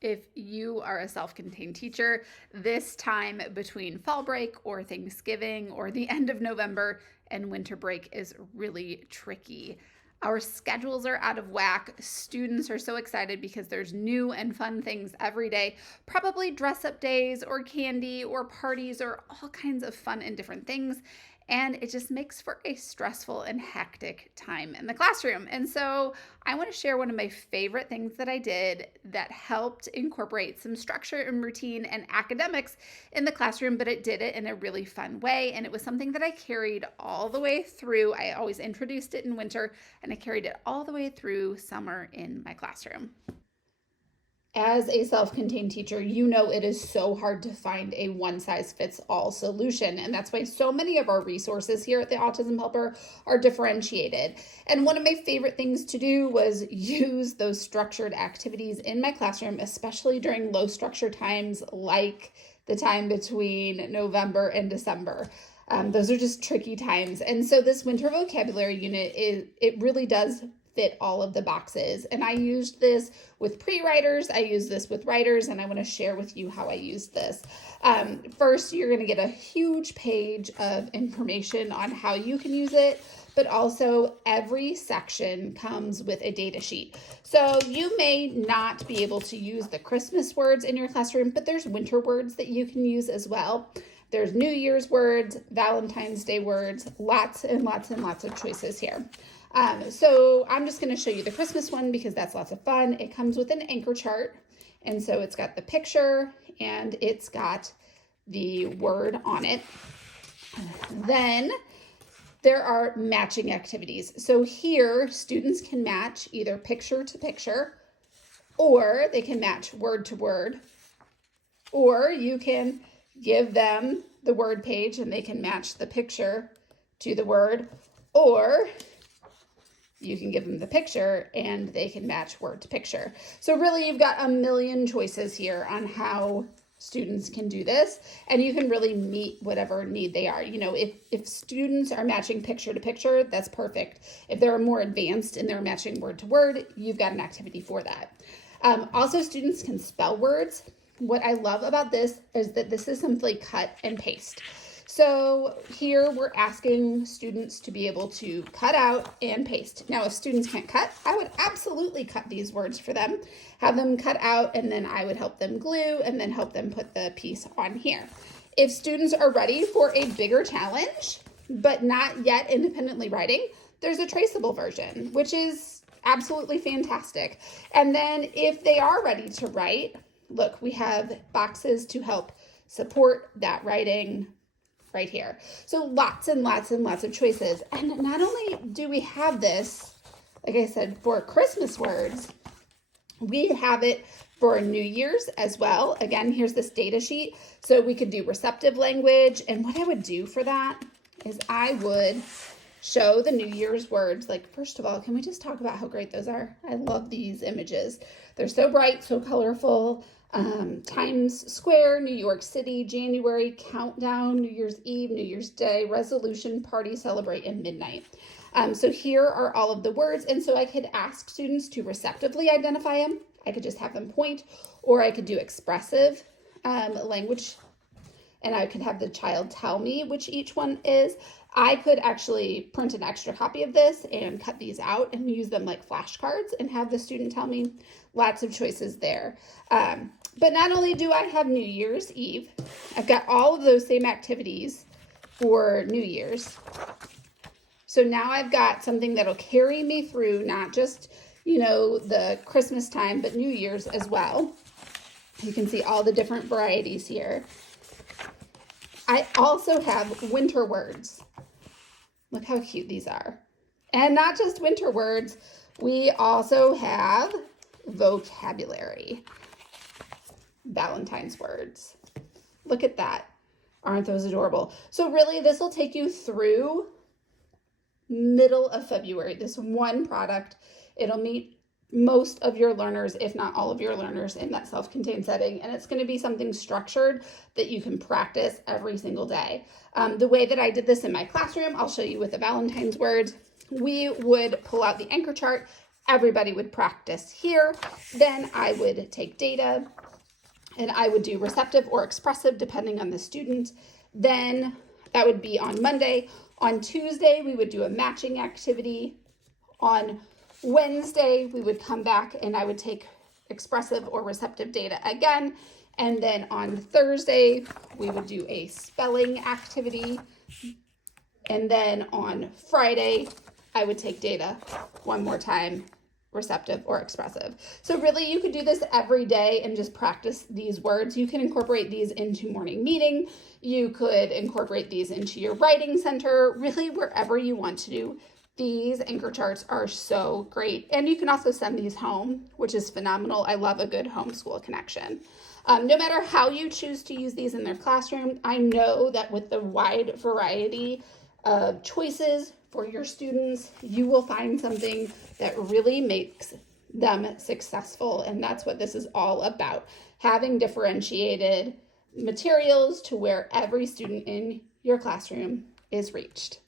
If you are a self-contained teacher, this time between fall break or Thanksgiving or the end of November and winter break is really tricky. Our schedules are out of whack. Students are so excited because there's new and fun things every day, probably dress up days or candy or parties or all kinds of fun and different things. And it just makes for a stressful and hectic time in the classroom. And so I want to share one of my favorite things that I did that helped incorporate some structure and routine and academics in the classroom, but it did it in a really fun way. And it was something that I carried all the way through. I always introduced it in winter, and I carried it all the way through summer in my classroom. As a self-contained teacher, you know it is so hard to find a one-size-fits-all solution. And that's why so many of our resources here at the Autism Helper are differentiated. And one of my favorite things to do was use those structured activities in my classroom, especially during low structure times like the time between November and December. Those are just tricky times. And so this winter vocabulary unit, it really does fit all of the boxes. And I used this with pre-writers, I used this with writers, and I want to share with you how I used this. First, you're going to get a huge page of information on how you can use it, but also every section comes with a data sheet. So you may not be able to use the Christmas words in your classroom, but there's winter words that you can use as well. There's New Year's words, Valentine's Day words, lots and lots and lots of choices here. So I'm just going to show you the Christmas one because that's lots of fun. It comes with an anchor chart. And so it's got the picture and it's got the word on it. Then there are matching activities. So here students can match either picture to picture, or they can match word to word, or you can give them the word page and they can match the picture to the word, or you can give them the picture and they can match word to picture. So really you've got a million choices here on how students can do this, and you can really meet whatever need they are. You know, if students are matching picture to picture, that's perfect. If they're more advanced and they're matching word to word, you've got an activity for that. Also, students can spell words. What I love about this is that this is simply cut and paste. So here we're asking students to be able to cut out and paste. Now, if students can't cut, I would absolutely cut these words for them, have them cut out, and then I would help them glue and then help them put the piece on here. If students are ready for a bigger challenge, but not yet independently writing, there's a traceable version, which is absolutely fantastic. And then if they are ready to write, look, we have boxes to help support that writing right here. So lots and lots and lots of choices. And not only do we have this, like I said, for Christmas words, we have it for New Year's as well. Again, here's this data sheet. So we could do receptive language. And what I would do for that is I would show the New Year's words. Like, first of all, can we just talk about how great those are? I love these images. They're so bright, so colorful. Times Square, New York City, January, countdown, New Year's Eve, New Year's Day, resolution, party, celebrate, and midnight. So here are all of the words. And so I could ask students to receptively identify them. I could just have them point, or I could do expressive language, and I could have the child tell me which each one is. I could actually print an extra copy of this and cut these out and use them like flashcards and have the student tell me. Lots of choices there. But not only do I have New Year's Eve, I've got all of those same activities for New Year's. So now I've got something that'll carry me through not just, you know, the Christmas time, but New Year's as well. You can see all the different varieties here. I also have winter words. Look how cute these are. And not just winter words, we also have vocabulary. Valentine's words. Look at that. Aren't those adorable? So really, this will take you through middle of February. This one product, it'll meet most of your learners, if not all of your learners, in that self-contained setting. And it's going to be something structured that you can practice every single day. The way that I did this in my classroom, I'll show you with the Valentine's words. We would pull out the anchor chart everybody would practice here. Then I would take data and I would do receptive or expressive depending on the student. Then that would be on Monday. On Tuesday, we would do a matching activity. On Wednesday, we would come back and I would take expressive or receptive data again. And then on Thursday, we would do a spelling activity. And then on Friday, I would take data one more time, receptive or expressive. So really you could do this every day and just practice these words. You can incorporate these into morning meeting. You could incorporate these into your writing center, really wherever you want to do. These anchor charts are so great. And you can also send these home, which is phenomenal. I love a good homeschool connection. No matter how you choose to use these in their classroom, I know that with the wide variety of choices for your students, you will find something that really makes them successful. And that's what this is all about, having differentiated materials to where every student in your classroom is reached.